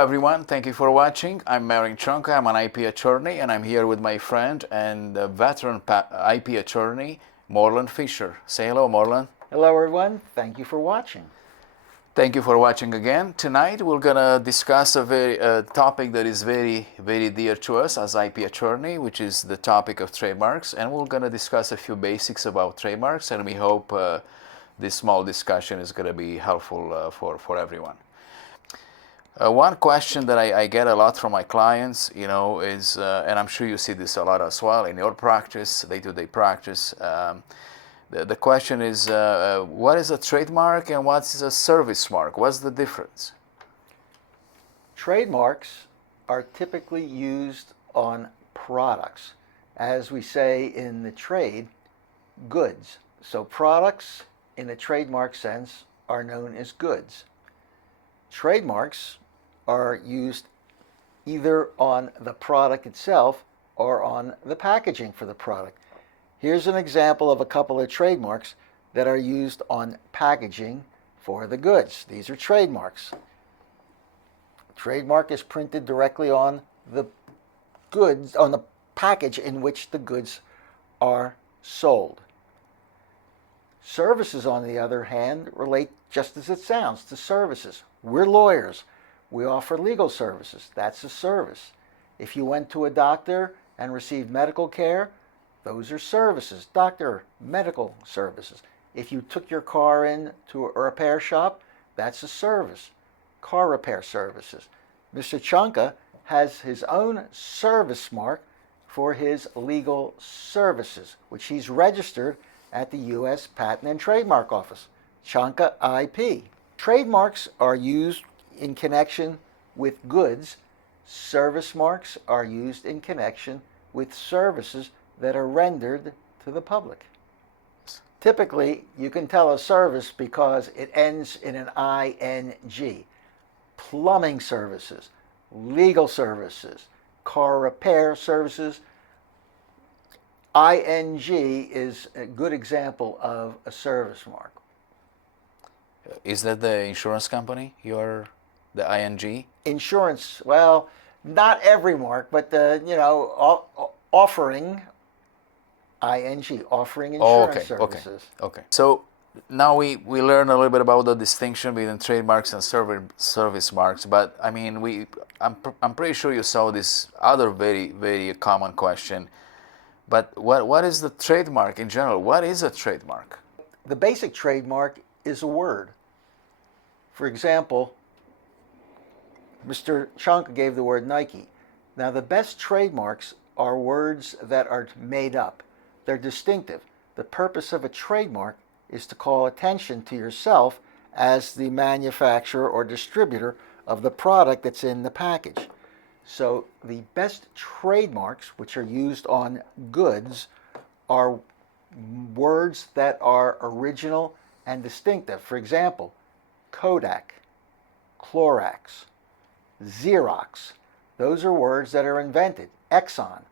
everyone, thank you for watching. I'm Marin Chonka, I'm an IP attorney, and I'm here with my friend and veteran IP attorney, Morlan Fisher. Say hello, Morlan. Hello everyone, thank you for watching. Thank you for watching again. Tonight we're going to discuss a topic that is very, very dear to us as IP attorney, which is the topic of trademarks. And we're going to discuss a few basics about trademarks, and we hope this small discussion is going to be helpful for everyone. One question that I get a lot from my clients, is, and I'm sure you see this a lot as well in your practice, day-to-day practice. The question is, what is a trademark and what's a service mark? What's the difference? Trademarks are typically used on products. As we say in the trade, goods. So products in a trademark sense are known as goods. Trademarks are used either on the product itself or on the packaging for the product. Here's an example of a couple of trademarks that are used on packaging for the goods. These are trademarks. Trademark is printed directly on the goods, on the package in which the goods are sold. Services, on the other hand, relate just as it sounds to services. We're lawyers. We offer legal services. That's a service. If you went to a doctor and received medical care, those are services. Doctor, medical services. If you took your car in to a repair shop, that's a service. Car repair services. Mr. Chonka has his own service mark for his legal services, which he's registered at the U.S. Patent and Trademark Office, Chonka IP. Trademarks are used in connection with goods. Service marks are used in connection with services that are rendered to the public. Typically, you can tell a service because it ends in an ing. Plumbing services, legal services, car repair services. ing is a good example of a service mark. Is that the insurance company, the ING? Insurance, well, not every mark, but offering, ing, offering insurance services. Okay. So now we learn a little bit about the distinction between trademarks and service marks, but I mean, I'm pretty sure you saw this other very, very common question. But what is the trademark in general? What is a trademark? The basic trademark is a word. For example, Mr. Chonka gave the word Nike. Now, the best trademarks are words that are made up. They're distinctive. The purpose of a trademark is to call attention to yourself as the manufacturer or distributor of the product that's in the package. So the best trademarks, which are used on goods, are words that are original and distinctive. For example, Kodak, Clorox, Xerox. Those are words that are invented. Exxon.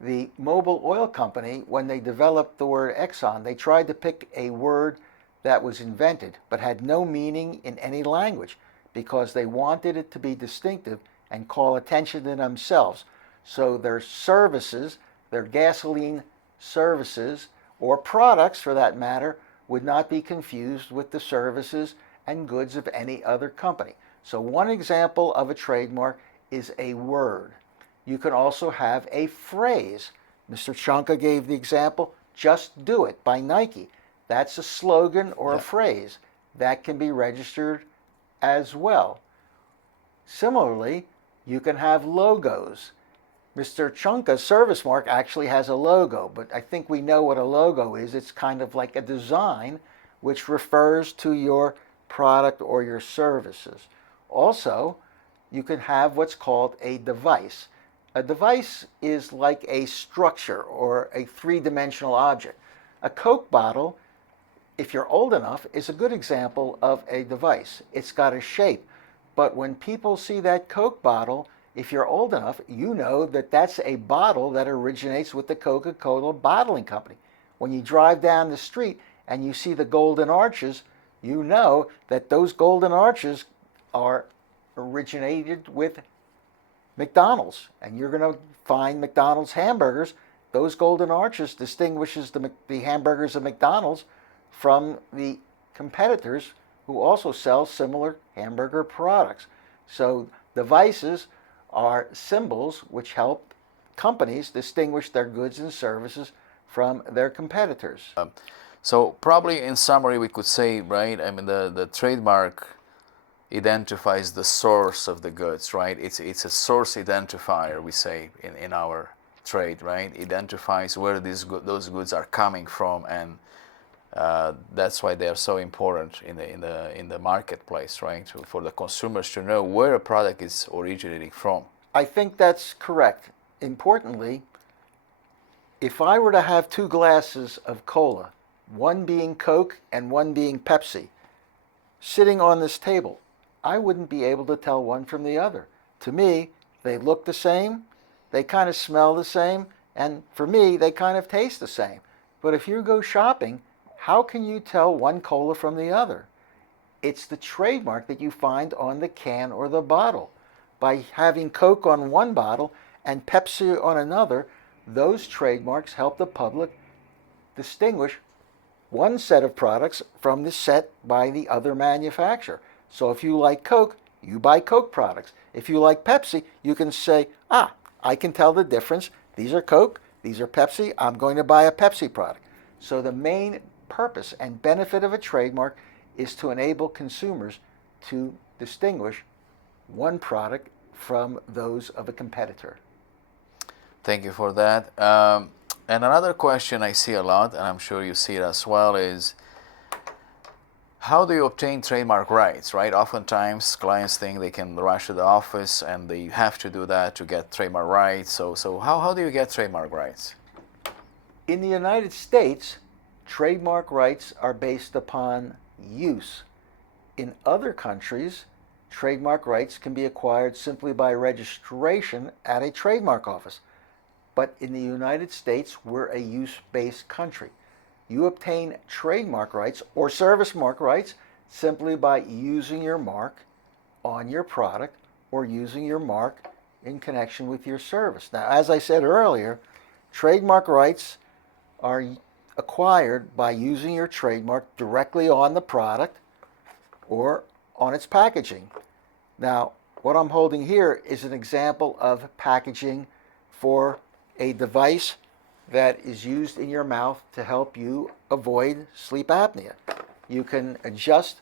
The Mobil Oil Company, when they developed the word Exxon, they tried to pick a word that was invented but had no meaning in any language because they wanted it to be distinctive and call attention to themselves. So their services, their gasoline services, or products for that matter, would not be confused with the services and goods of any other company. So one example of a trademark is a word. You can also have a phrase. Mr. Chonka gave the example, "Just do it" by Nike. That's a slogan or a phrase that can be registered as well. Similarly, you can have logos. Mr. Chonka's service mark actually has a logo, but I think we know what a logo is. It's kind of like a design which refers to your product or your services. Also, you can have what's called a device. A device is like a structure or a three-dimensional object. A Coke bottle, if you're old enough, is a good example of a device. It's got a shape, but when people see that Coke bottle, if you're old enough, you know that that's a bottle that originates with the Coca-Cola bottling company. When you drive down the street and you see the golden arches, you know that those golden arches are originated with McDonald's, and you're going to find McDonald's hamburgers. Those golden arches distinguishes the hamburgers of McDonald's from the competitors who also sell similar hamburger products. So devices are symbols which help companies distinguish their goods and services from their competitors. So probably in summary we could say, right, I mean the trademark identifies the source of the goods, right? It's a source identifier, we say in our trade, right? Identifies where those goods are coming from, and that's why they are so important in the marketplace, right? For the consumers to know where a product is originating from. I think that's correct. Importantly, if I were to have two glasses of cola, one being Coke and one being Pepsi, sitting on this table, I wouldn't be able to tell one from the other. To me, they look the same, they kind of smell the same, and for me, they kind of taste the same. But if you go shopping, how can you tell one cola from the other? It's the trademark that you find on the can or the bottle. By having Coke on one bottle and Pepsi on another, those trademarks help the public distinguish one set of products from the set by the other manufacturer. So if you like Coke, you buy Coke products. If you like Pepsi, you can say, I can tell the difference. These are Coke, these are Pepsi, I'm going to buy a Pepsi product. So the main purpose and benefit of a trademark is to enable consumers to distinguish one product from those of a competitor. Thank you for that. And another question I see a lot, and I'm sure you see it as well, is how do you obtain trademark rights, right? Oftentimes clients think they can rush to the office and they have to do that to get trademark rights. So how do you get trademark rights? In the United States, trademark rights are based upon use. In other countries, trademark rights can be acquired simply by registration at a trademark office. But in the United States, we're a use-based country. You obtain trademark rights or service mark rights simply by using your mark on your product or using your mark in connection with your service. Now, as I said earlier, trademark rights are acquired by using your trademark directly on the product or on its packaging. Now, what I'm holding here is an example of packaging for a device that is used in your mouth to help you avoid sleep apnea. You can adjust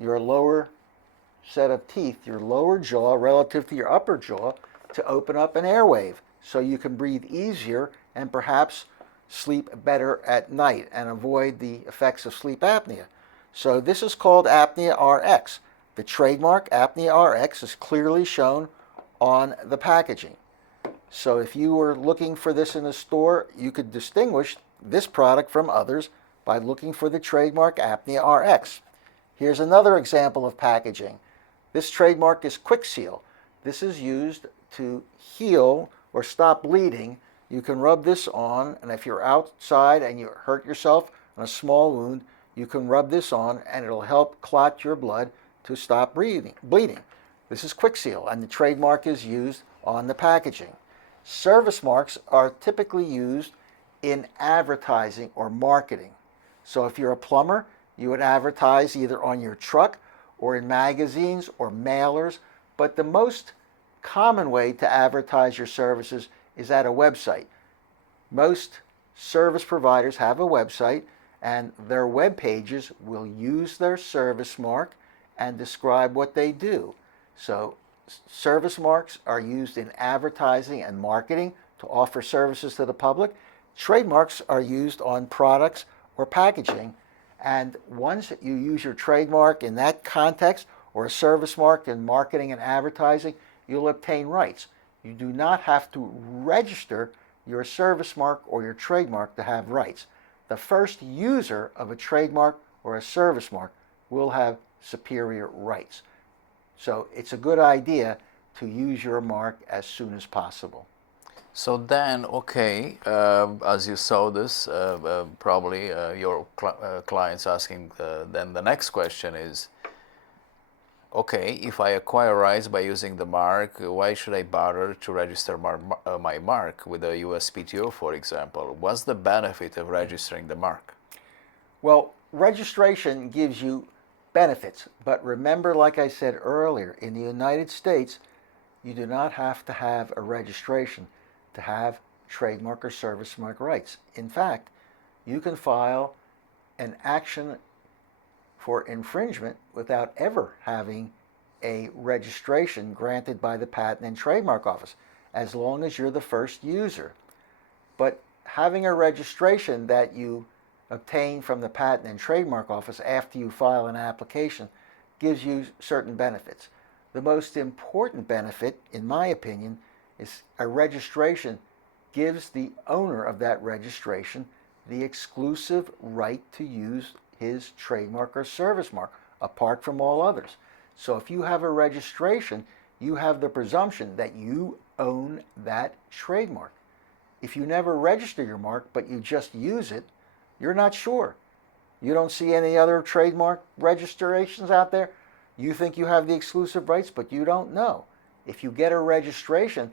your lower set of teeth, your lower jaw relative to your upper jaw, to open up an airwave so you can breathe easier and perhaps sleep better at night and avoid the effects of sleep apnea. So this is called Apnea RX. The trademark Apnea RX is clearly shown on the packaging. So if you were looking for this in a store, you could distinguish this product from others by looking for the trademark Apnea RX. Here's another example of packaging. This trademark is Quick Seal. This is used to heal or stop bleeding. You can rub this on, and if you're outside and you hurt yourself on a small wound, you can rub this on and it'll help clot your blood to stop bleeding. This is Quick Seal, and the trademark is used on the packaging. Service marks are typically used in advertising or marketing. So if you're a plumber, you would advertise either on your truck or in magazines or mailers, but the most common way to advertise your services is at a website. Most service providers have a website, and their web pages will use their service mark and describe what they do. So service marks are used in advertising and marketing to offer services to the public. Trademarks are used on products or packaging, and once you use your trademark in that context or a service mark in marketing and advertising, you'll obtain rights. You do not have to register your service mark or your trademark to have rights. The first user of a trademark or a service mark will have superior rights. So it's a good idea to use your mark as soon as possible. So then, okay, as you saw this, probably your clients asking, then the next question is, okay, if I acquire rights by using the mark, why should I bother to register my mark with the USPTO, for example? What's the benefit of registering the mark? Well, registration gives you benefits, but remember, like I said earlier, in the United States, you do not have to have a registration to have trademark or service mark rights. In fact, you can file an action for infringement without ever having a registration granted by the Patent and Trademark Office, as long as you're the first user. But having a registration that you obtain from the Patent and Trademark Office after you file an application gives you certain benefits. The most important benefit, in my opinion, is a registration gives the owner of that registration the exclusive right to use his trademark or service mark, apart from all others. So if you have a registration, you have the presumption that you own that trademark. If you never register your mark, but you just use it, you're not sure. You don't see any other trademark registrations out there. You think you have the exclusive rights, but you don't know. If you get a registration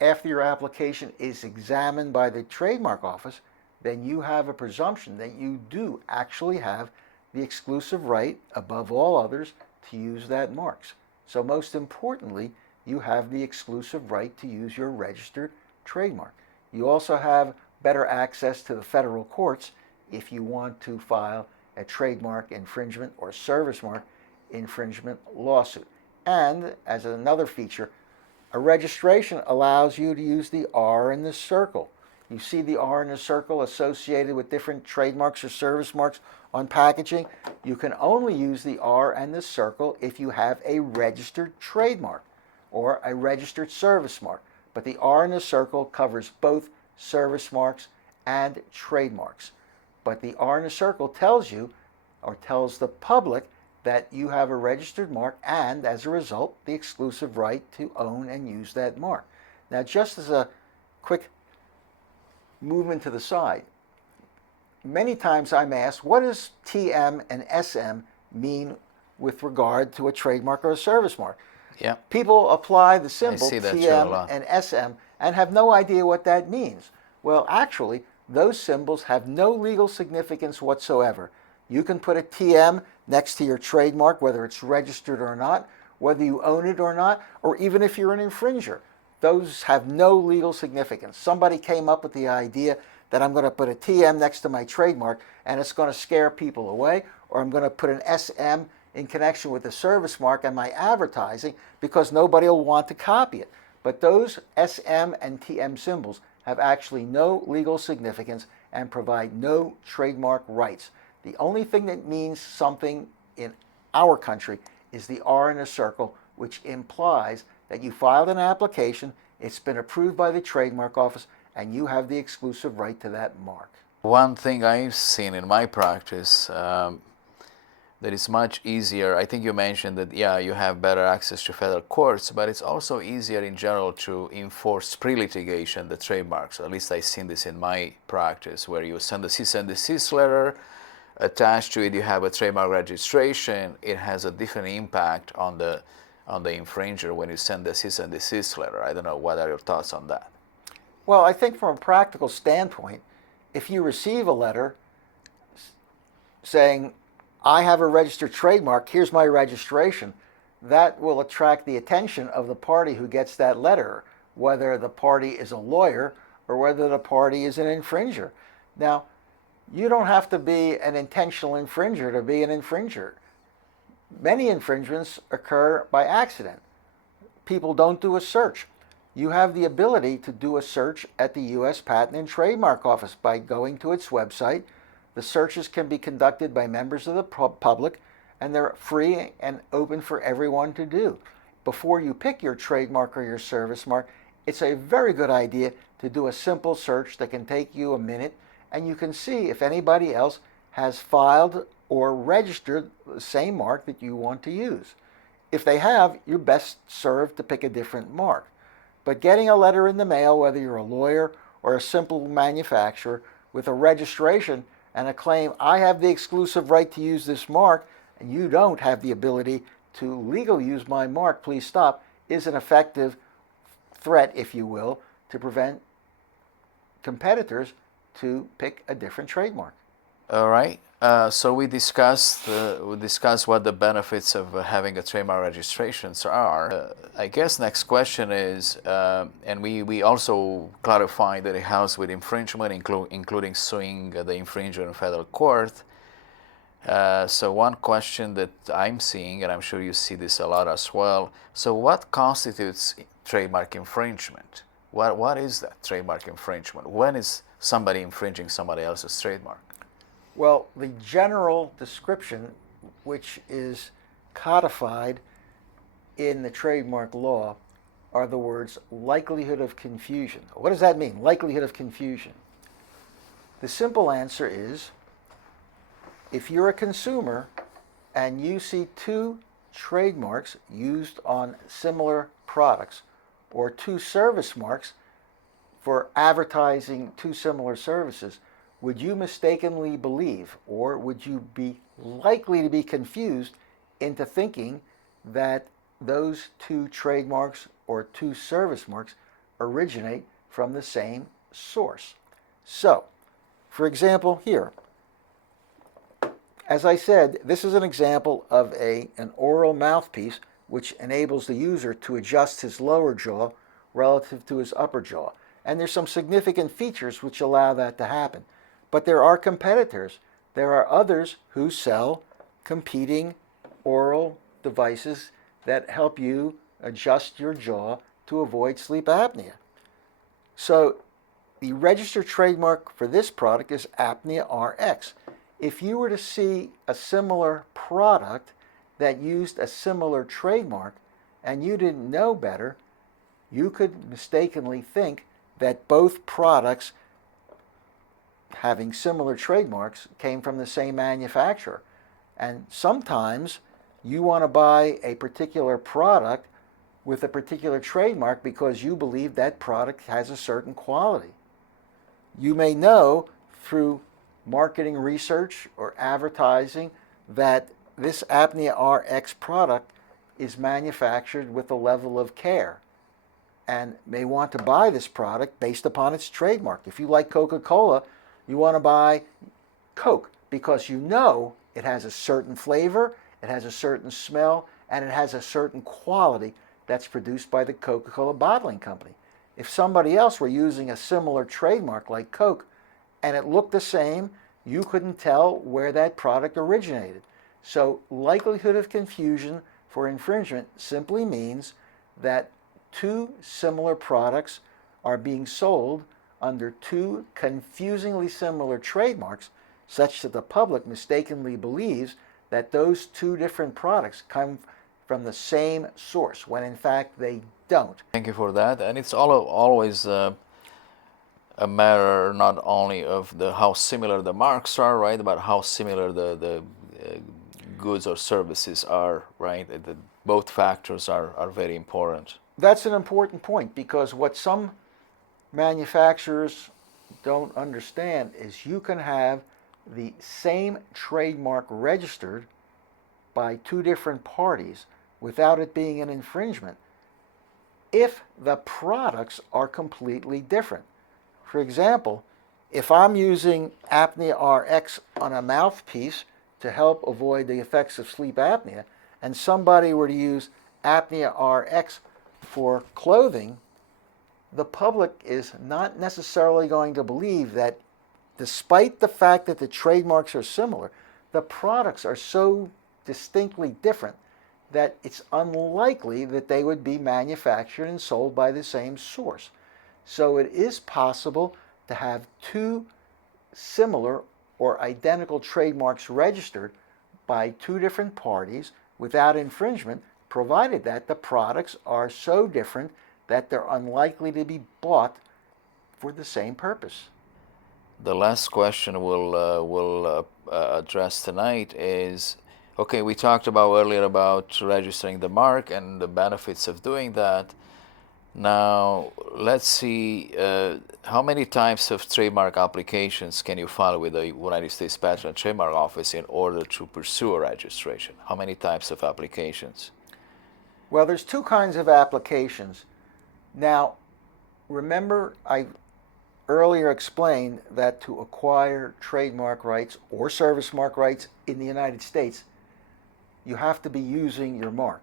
after your application is examined by the trademark office, then you have a presumption that you do actually have the exclusive right above all others to use that marks. So most importantly, you have the exclusive right to use your registered trademark. You also have better access to the federal courts if you want to file a trademark infringement or service mark infringement lawsuit. And as another feature, a registration allows you to use the R in the circle. You see the R in the circle associated with different trademarks or service marks on packaging. You can only use the R and the circle if you have a registered trademark or a registered service mark. But the R in the circle covers both service marks and trademarks. But the R in the circle tells you, or tells the public, that you have a registered mark and, as a result, the exclusive right to own and use that mark. Now, just as a quick movement to the side, many times I'm asked, what does TM and SM mean with regard to a trademark or a service mark? Yeah. People apply the symbol TM and SM and have no idea what that means. Well, actually, those symbols have no legal significance whatsoever. You can put a TM next to your trademark, whether it's registered or not, whether you own it or not, or even if you're an infringer. Those have no legal significance. Somebody came up with the idea that I'm going to put a TM next to my trademark and it's going to scare people away, or I'm going to put an SM in connection with the service mark and my advertising because nobody will want to copy it. But those SM and TM symbols have actually no legal significance and provide no trademark rights. The only thing that means something in our country is the R in a circle, which implies that you filed an application, it's been approved by the trademark office, and you have the exclusive right to that mark. One thing I've seen in my practice that is much easier, I think you mentioned that, yeah, you have better access to federal courts, but it's also easier in general to enforce pre-litigation the trademarks. At least I've seen this in my practice, where you send a cease and desist letter, attached to it you have a trademark registration. It has a different impact on the infringer when you send the cease and desist letter. I don't know, what are your thoughts on that? Well, I think from a practical standpoint, if you receive a letter saying, I have a registered trademark, here's my registration, that will attract the attention of the party who gets that letter, whether the party is a lawyer or whether the party is an infringer. Now, you don't have to be an intentional infringer to be an infringer. Many infringements occur by accident. People don't do a search. You have the ability to do a search at the U.S. Patent and Trademark Office by going to its website. The searches can be conducted by members of the public, and they're free and open for everyone to do. Before you pick your trademark or your service mark, it's a very good idea to do a simple search that can take you a minute, and you can see if anybody else has filed or registered the same mark that you want to use. If they have, you're best served to pick a different mark. But getting a letter in the mail, whether you're a lawyer or a simple manufacturer, with a registration and a claim, I have the exclusive right to use this mark, and you don't have the ability to legally use my mark, please stop, is an effective threat, if you will, to prevent competitors to pick a different trademark. All right. So we discussed what the benefits of having a trademark registrations are. I guess next question is, and we also clarified that it helps with infringement, including suing the infringer in federal court. So one question that I'm seeing, and I'm sure you see this a lot as well. So what constitutes trademark infringement? What is that trademark infringement? When is somebody infringing somebody else's trademark? Well, the general description, which is codified in the trademark law, are the words likelihood of confusion. What does that mean, likelihood of confusion? The simple answer is, if you're a consumer and you see two trademarks used on similar products, or two service marks for advertising two similar services, would you mistakenly believe, or would you be likely to be confused into thinking that those two trademarks or two service marks originate from the same source? So, for example, here, as I said, this is an example of an oral mouthpiece which enables the user to adjust his lower jaw relative to his upper jaw. And there's some significant features which allow that to happen. But there are competitors. There are others who sell competing oral devices that help you adjust your jaw to avoid sleep apnea. So the registered trademark for this product is Apnea RX. If you were to see a similar product that used a similar trademark and you didn't know better, you could mistakenly think that both products having similar trademarks came from the same manufacturer. And sometimes you want to buy a particular product with a particular trademark because you believe that product has a certain quality. You may know through marketing research or advertising that this Apnea RX product is manufactured with a level of care, and may want to buy this product based upon its trademark. If you like Coca-Cola, you want to buy Coke because you know it has a certain flavor, it has a certain smell, and it has a certain quality that's produced by the Coca-Cola bottling company. If somebody else were using a similar trademark like Coke and it looked the same, you couldn't tell where that product originated. So likelihood of confusion for infringement simply means that two similar products are being sold under two confusingly similar trademarks, such that the public mistakenly believes that those two different products come from the same source, when in fact they don't. Thank you for that. And it's always a matter not only of how similar the marks are, right, but how similar the goods or services are, right? Both factors are very important. That's an important point, because what some manufacturers don't understand is you can have the same trademark registered by two different parties without it being an infringement if the products are completely different. For example, if I'm using Apnea RX on a mouthpiece to help avoid the effects of sleep apnea, and somebody were to use Apnea RX for clothing, the public is not necessarily going to believe that, despite the fact that the trademarks are similar, the products are so distinctly different that it's unlikely that they would be manufactured and sold by the same source. So it is possible to have two similar or identical trademarks registered by two different parties without infringement, provided that the products are so different that they're unlikely to be bought for the same purpose. The last question we'll address tonight is, okay, we talked about earlier about registering the mark and the benefits of doing that. Now, let's see, how many types of trademark applications can you file with the United States Patent and Trademark Office in order to pursue a registration? How many types of applications? Well, there's two kinds of applications. Now, remember I earlier explained that to acquire trademark rights or service mark rights in the United States, you have to be using your mark.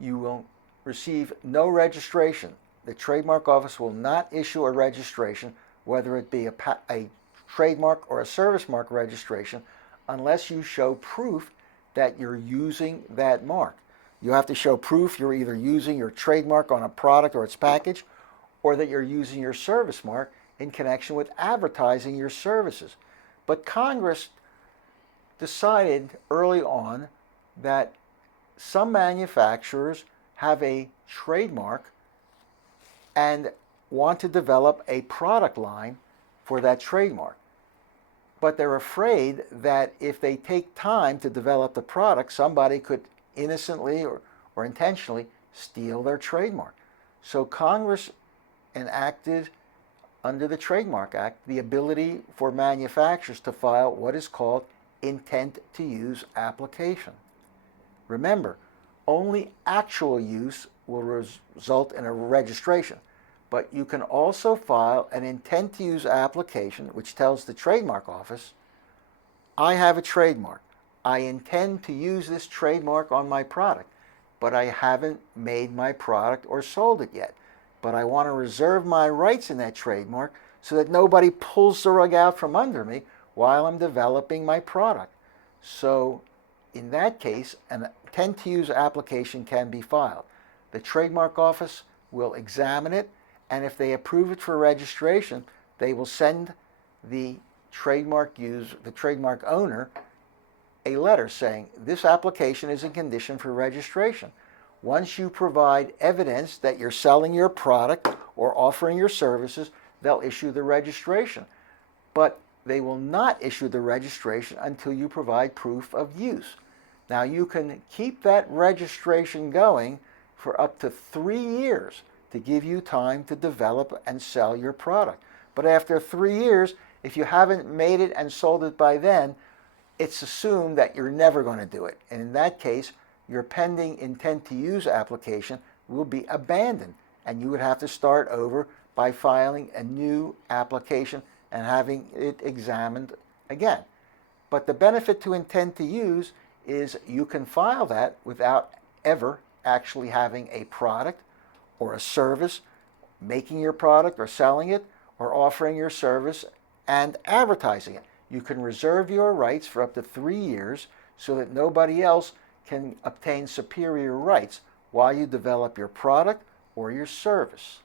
You will receive no registration. The Trademark Office will not issue a registration, whether it be a trademark or a service mark registration, unless you show proof that you're using that mark. You have to show proof you're either using your trademark on a product or its package, or that you're using your service mark in connection with advertising your services. But Congress decided early on that some manufacturers have a trademark and want to develop a product line for that trademark. But they're afraid that if they take time to develop the product, somebody could innocently or intentionally steal their trademark. So Congress enacted under the Trademark Act the ability for manufacturers to file what is called intent to use application. Remember, only actual use will result in a registration, but you can also file an intent to use application which tells the Trademark Office, I have a trademark. I intend to use this trademark on my product, but I haven't made my product or sold it yet. But I want to reserve my rights in that trademark so that nobody pulls the rug out from under me while I'm developing my product. So in that case, an intent to use application can be filed. The Trademark Office will examine it, and if they approve it for registration, they will send the trademark owner a letter saying this application is a condition for registration. Once you provide evidence that you're selling your product or offering your services, they'll issue the registration. But they will not issue the registration until you provide proof of use. Now you can keep that registration going for up to 3 years to give you time to develop and sell your product. But after 3 years, if you haven't made it and sold it by then, it's assumed that you're never going to do it. And in that case, your pending intent to use application will be abandoned, and you would have to start over by filing a new application and having it examined again. But the benefit to intent to use is you can file that without ever actually having a product or a service, making your product or selling it, or offering your service and advertising it. You can reserve your rights for up to 3 years so that nobody else can obtain superior rights while you develop your product or your service.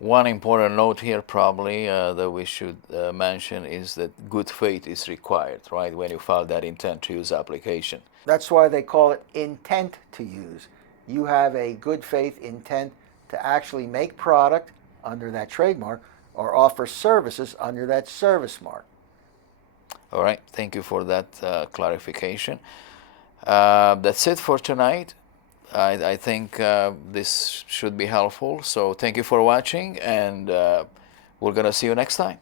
One important note here probably that we should mention is that good faith is required, right, when you file that intent to use application. That's why they call it intent to use. You have a good faith intent to actually make product under that trademark or offer services under that service mark. All right, thank you for that clarification. That's it for tonight. I think this should be helpful. So thank you for watching, and we're going to see you next time.